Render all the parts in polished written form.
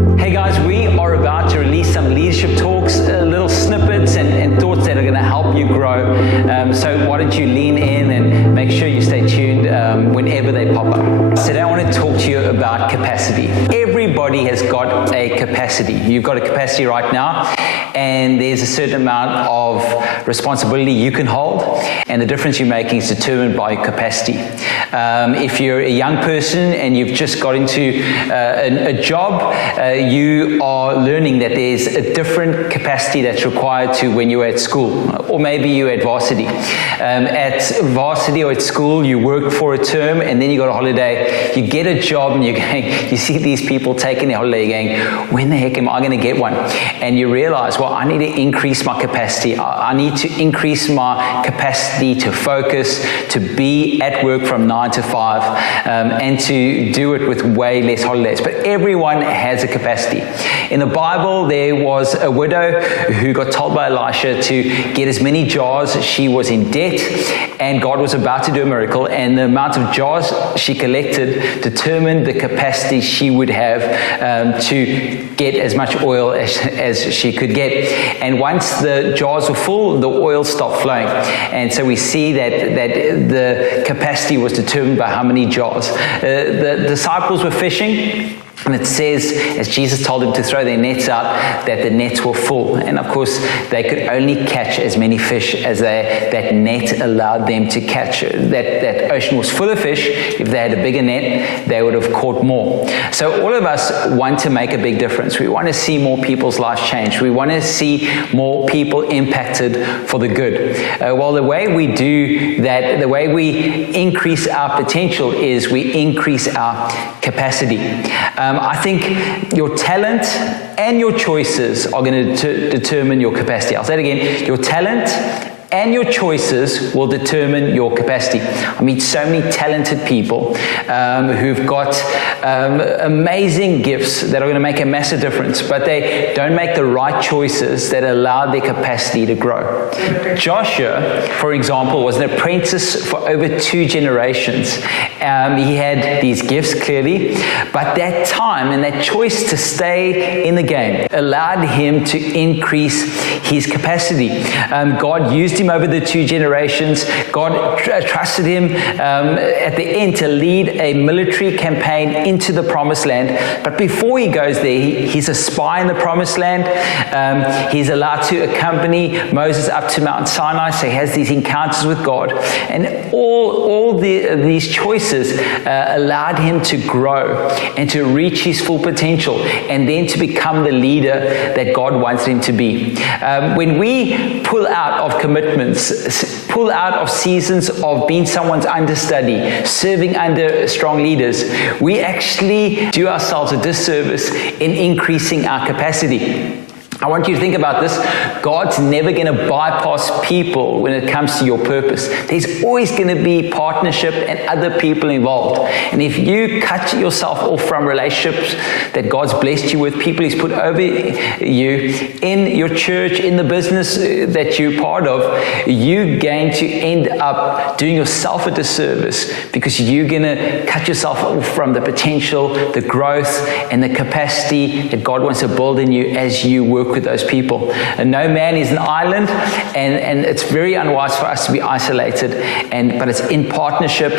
Hey guys, we are about to release some leadership talks, little snippets and thoughts that are going to help you grow. So why don't you lean in and make sure you stay tuned whenever they pop up. Today I want to talk to you about capacity. Everybody has got a capacity. You've got a capacity right now, and there's a certain amount of responsibility you can hold, and the difference you're making is determined by your capacity. If you're a young person and you've just got into a job, you are learning that there's a different capacity that's required to when you're at school, or maybe you're at varsity. At varsity or at school, you work for a term and then you go on holiday, you get a job, and you see these people taking their holiday going, when the heck am I going to get one? And you realize, well, I need to increase my capacity. I need to increase my capacity to focus, to be at work from 9 to 5, and to do it with way less holidays. But everyone has a capacity. In the Bible, there was a widow who got told by Elisha to get as many jars. She was in debt, and God was about to do a miracle, and the amount of jars she collected determined the capacity she would have to get as much oil as she could get. And once the jars were full, the oil stopped flowing. And so we see that the capacity was determined by how many jars. The disciples were fishing, and it says, as Jesus told them to throw their nets out, that the nets were full. And of course, they could only catch as many fish as that net allowed them to catch. That ocean was full of fish. If they had a bigger net, they would have caught more. So all of us want to make a big difference. We want to see more people's lives change. We want to see more people impacted for the good. Well, the way we do that, the way we increase our potential is we increase our capacity. I think your talent and your choices are going to determine your capacity. I'll say it again. Your talent and your choices will determine your capacity. I meet so many talented people who've got amazing gifts that are going to make a massive difference, but they don't make the right choices that allow their capacity to grow. Joshua, for example, was an apprentice for over 2 generations. He had these gifts clearly, but that time and that choice to stay in the game allowed him to increase his capacity. God used him over the 2 generations. God trusted him at the end to lead a military campaign into the promised land. But before he goes there, he's a spy in the promised land. He's allowed to accompany Moses up to Mount Sinai, so he has these encounters with God. And all these choices allowed him to grow and to reach his full potential, and then to become the leader that God wants him to be. When we pull out of commitments, pull out of seasons of being someone's understudy, serving under strong leaders, we actually do ourselves a disservice in increasing our capacity. I want you to think about this. God's never going to bypass people when it comes to your purpose. There's always going to be partnership and other people involved. And if you cut yourself off from relationships that God's blessed you with, people He's put over you, in your church, in the business that you're part of, you're going to end up doing yourself a disservice, because you're going to cut yourself off from the potential, the growth, and the capacity that God wants to build in you as you work with those people. And no man is an island, and it's very unwise for us to be isolated, but it's in partnership,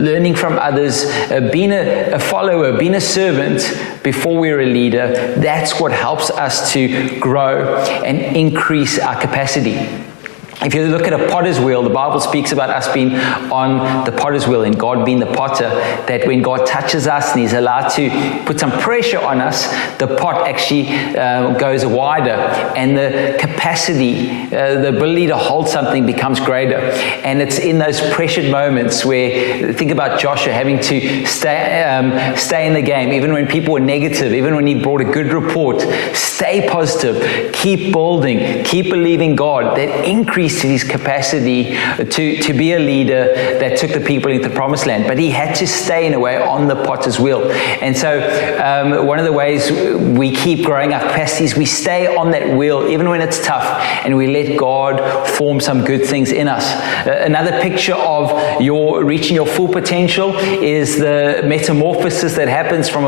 learning from others, being a follower, being a servant before we're a leader. That's what helps us to grow and increase our capacity. If you look at a potter's wheel, the Bible speaks about us being on the potter's wheel and God being the potter, that when God touches us and He's allowed to put some pressure on us, the pot actually goes wider, and the capacity, the ability to hold something becomes greater. And it's in those pressured moments where, think about Joshua having to stay in the game, even when people were negative, even when he brought a good report, stay positive, keep building, keep believing God. That increase increased his capacity to be a leader that took the people into the promised land. But he had to stay, in a way, on the potter's wheel. And so one of the ways we keep growing our capacities, we stay on that wheel even when it's tough, and we let God form some good things in us. Another picture of your reaching your full potential is the metamorphosis that happens from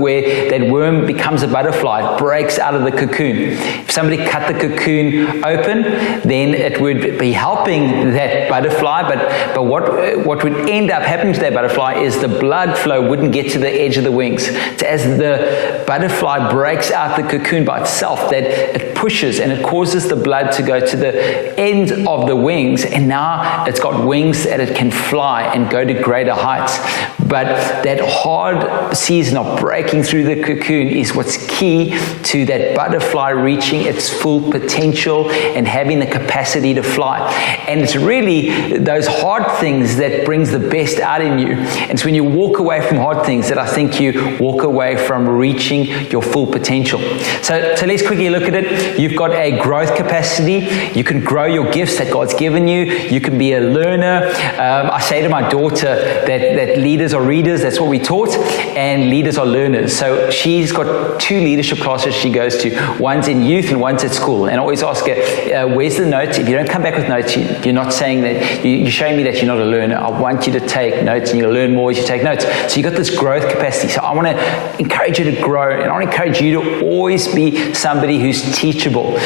where that worm becomes a butterfly, breaks out of the cocoon. If somebody cut the cocoon open, then it would be helping that butterfly, but what would end up happening to that butterfly is the blood flow wouldn't get to the edge of the wings. So as the butterfly breaks out the cocoon by itself, that it pushes and it causes the blood to go to the end of the wings, and now it's got wings that it can fly and go to greater heights. But that hard season of breaking through the cocoon is what's key to that butterfly reaching its full potential and having the capacity to fly. And it's really those hard things that brings the best out in you. And it's when you walk away from hard things that I think you walk away from reaching your full potential. So let's quickly look at it. You've got a growth capacity. You can grow your gifts that God's given you. You can be a learner. I say to my daughter that leaders are readers. That's what we taught. And leaders are learners. So she's got 2 leadership classes she goes to. One's in youth and one's at school. And I always ask her, where's the notes? If you don't come back with notes, you're not saying that, you're showing me that you're not a learner. I want you to take notes, and you'll learn more as you take notes. So you've got this growth capacity. So I want to encourage you to grow, and I want to encourage you to always be somebody who's teachable.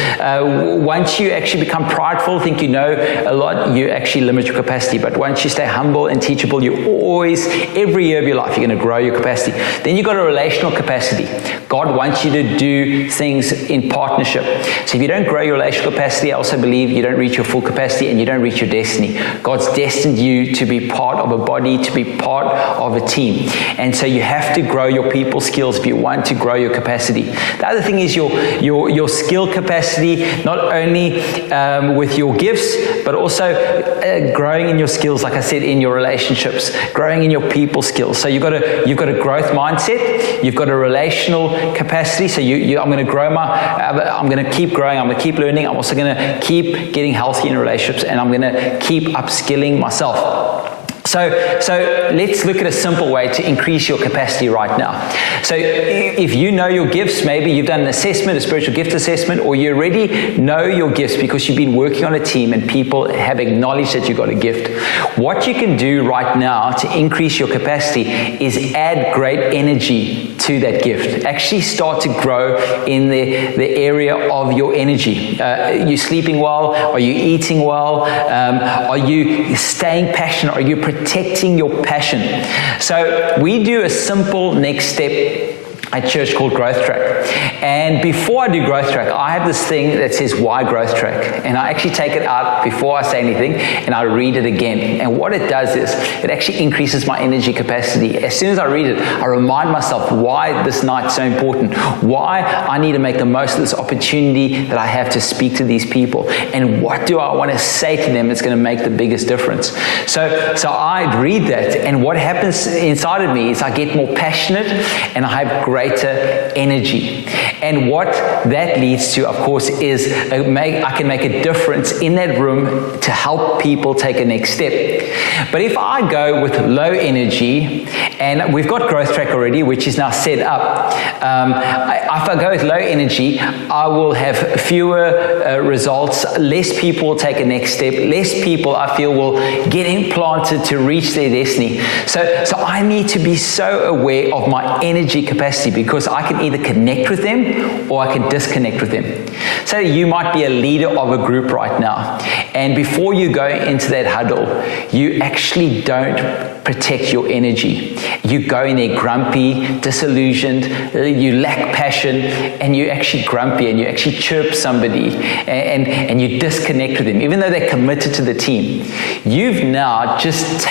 Once you actually become prideful, think you know a lot, you actually limit your capacity. But once you stay humble and teachable, you always, every year of your life, you're going to grow your capacity. Then you've got a relational capacity. God wants you to do things in partnership. So if you don't grow your relational capacity, I also believe you don't reach your full capacity and you don't reach your destiny. God's destined you to be part of a body, to be part of a team. And so you have to grow your people skills if you want to grow your capacity. The other thing is your skill capacity, not only with your gifts, but also growing in your skills, like I said, in your relationships, growing in your people skills. So you've got a growth mindset, you've got a relational capacity. So I'm going to grow I'm going to keep growing, I'm going to keep learning, I'm also going to keep getting healthy in relationships, and I'm going to keep upskilling myself. So let's look at a simple way to increase your capacity right now. So if you know your gifts, maybe you've done an assessment, a spiritual gift assessment, or you already know your gifts because you've been working on a team and people have acknowledged that you've got a gift. What you can do right now to increase your capacity is add great energy to that gift. Actually start to grow in the area of your energy. Are you sleeping well? Are you eating well? Are you staying passionate? Are you protecting your passion? So we do a simple next step at church called Growth Track. And before I do Growth Track, I have this thing that says, why Growth Track? And I actually take it out before I say anything and I read it again. And what it does is it actually increases my energy capacity. As soon as I read it, I remind myself why this night's so important, why I need to make the most of this opportunity that I have to speak to these people, and what do I want to say to them that's going to make the biggest difference. So I read that, and what happens inside of me is I get more passionate and I have greater energy. And what that leads to, of course, is I can make a difference in that room to help people take a next step. But if I go with low energy, and we've got Growth Track already, which is now set up, if I go with low energy, I will have fewer results, less people will take a next step, less people I feel will get implanted to reach their destiny. So I need to be so aware of my energy capacity, because I can either connect with them or I can disconnect with them. So you might be a leader of a group right now, and before you go into that huddle, you actually don't protect your energy. You go in there grumpy, disillusioned, you lack passion, and you're actually grumpy, and you actually chirp somebody, and you disconnect with them, even though they're committed to the team. You've now just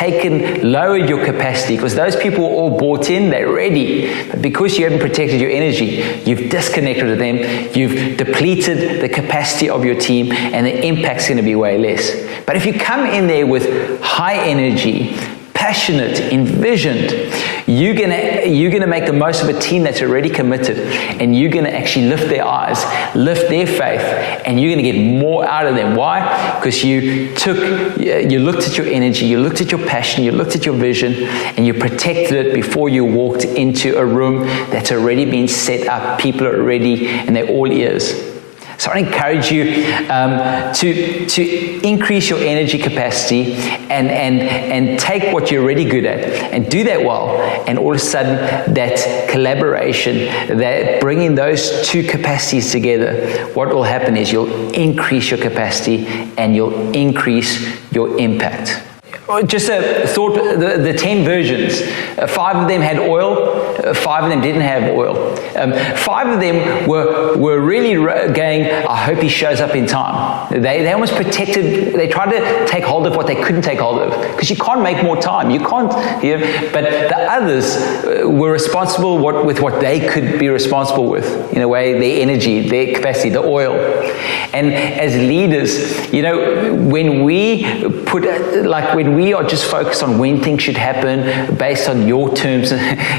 lowered your capacity, because those people were all bought in, they're ready. But because you haven't protected your energy, you've disconnected with them, you've depleted the capacity of your team, and the impact's going to be way less. But if you come in there with high energy, passionate, envisioned, you're gonna make the most of a team that's already committed, and you're gonna actually lift their eyes, lift their faith, and you're gonna get more out of them. Why? Because you looked at your energy, you looked at your passion, you looked at your vision, and you protected it before you walked into a room that's already been set up. People are ready, and they're all ears. So I encourage you to increase your energy capacity and take what you're really good at and do that well. And all of a sudden, that collaboration, that bringing those two capacities together, what will happen is you'll increase your capacity and you'll increase your impact. Just a thought, the 10 virgins, 5 of them had oil, 5 of them didn't have oil. 5 of them were really going, I hope he shows up in time. They almost protected, they tried to take hold of what they couldn't take hold of, because you can't make more time, you can't, but the others were responsible with what they could be responsible with, in a way, their energy, their capacity, the oil. And as leaders, when we are just focused on when things should happen based on your terms,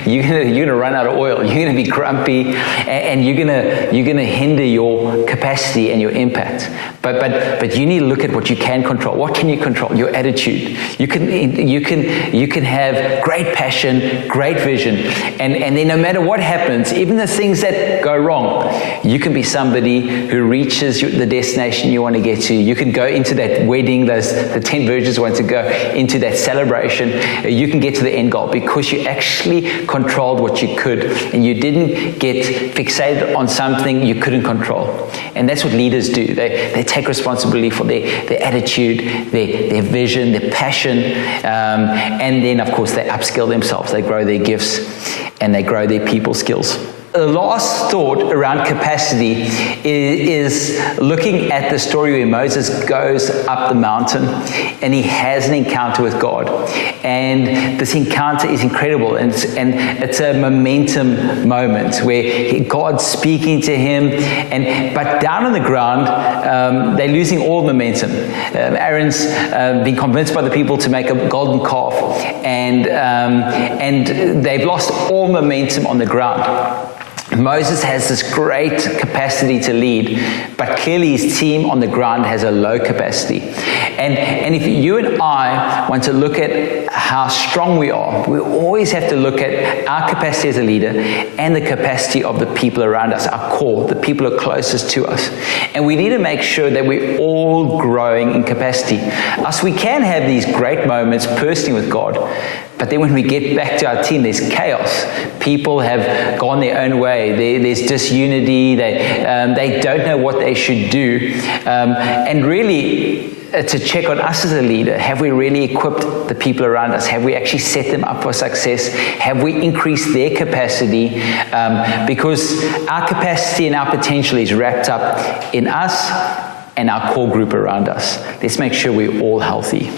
you're gonna run out of oil. You're gonna be grumpy, and you're gonna hinder your capacity and your impact. But you need to look at what you can control. What can you control? Your attitude. You can have great passion, great vision, and then no matter what happens, even the things that go wrong, you can be somebody who reaches the destination you want to get to. You can go into that wedding, the 10 virgins want to go into that celebration. You can get to the end goal because you actually controlled what you could, and you didn't get fixated on something you couldn't control. And that's what leaders do. They take responsibility for their attitude, their vision, their passion, and then of course they upskill themselves. They grow their gifts and they grow their people skills. The last thought around capacity is looking at the story where Moses goes up the mountain and he has an encounter with God. And this encounter is incredible, and it's a momentum moment where God's speaking to him, but down on the ground, they're losing all momentum. Aaron's been convinced by the people to make a golden calf, and they've lost all momentum on the ground. Moses has this great capacity to lead, but clearly his team on the ground has a low capacity. And if you and I want to look at how strong we are, we always have to look at our capacity as a leader and the capacity of the people around us, our core, the people who are closest to us. And we need to make sure that we're all growing in capacity. We can have these great moments personally with God, but then when we get back to our team, there's chaos. People have gone their own way. There's disunity. They don't know what they should do. And really, to check on us as a leader, have we really equipped the people around us? Have we actually set them up for success? Have we increased their capacity? Because our capacity and our potential is wrapped up in us and our core group around us. Let's make sure we're all healthy.